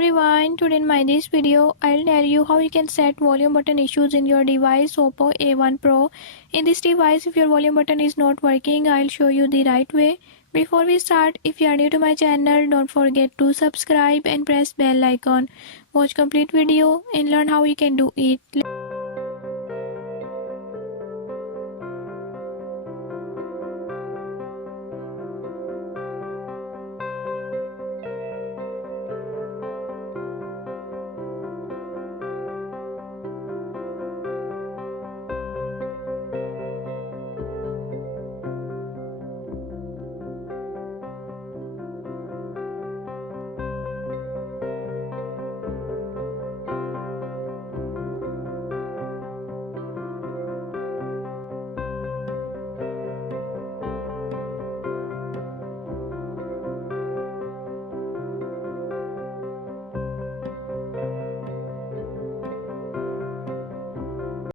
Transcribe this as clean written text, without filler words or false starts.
everyone, today in my this video I'll tell you how you can set volume button issues in your device Oppo A1 Pro. In this device, if your volume button is not working, I'll show you the right way. Before we start, if you are new to my channel, don't forget to subscribe and press bell icon. Watch complete video and learn how you can do it.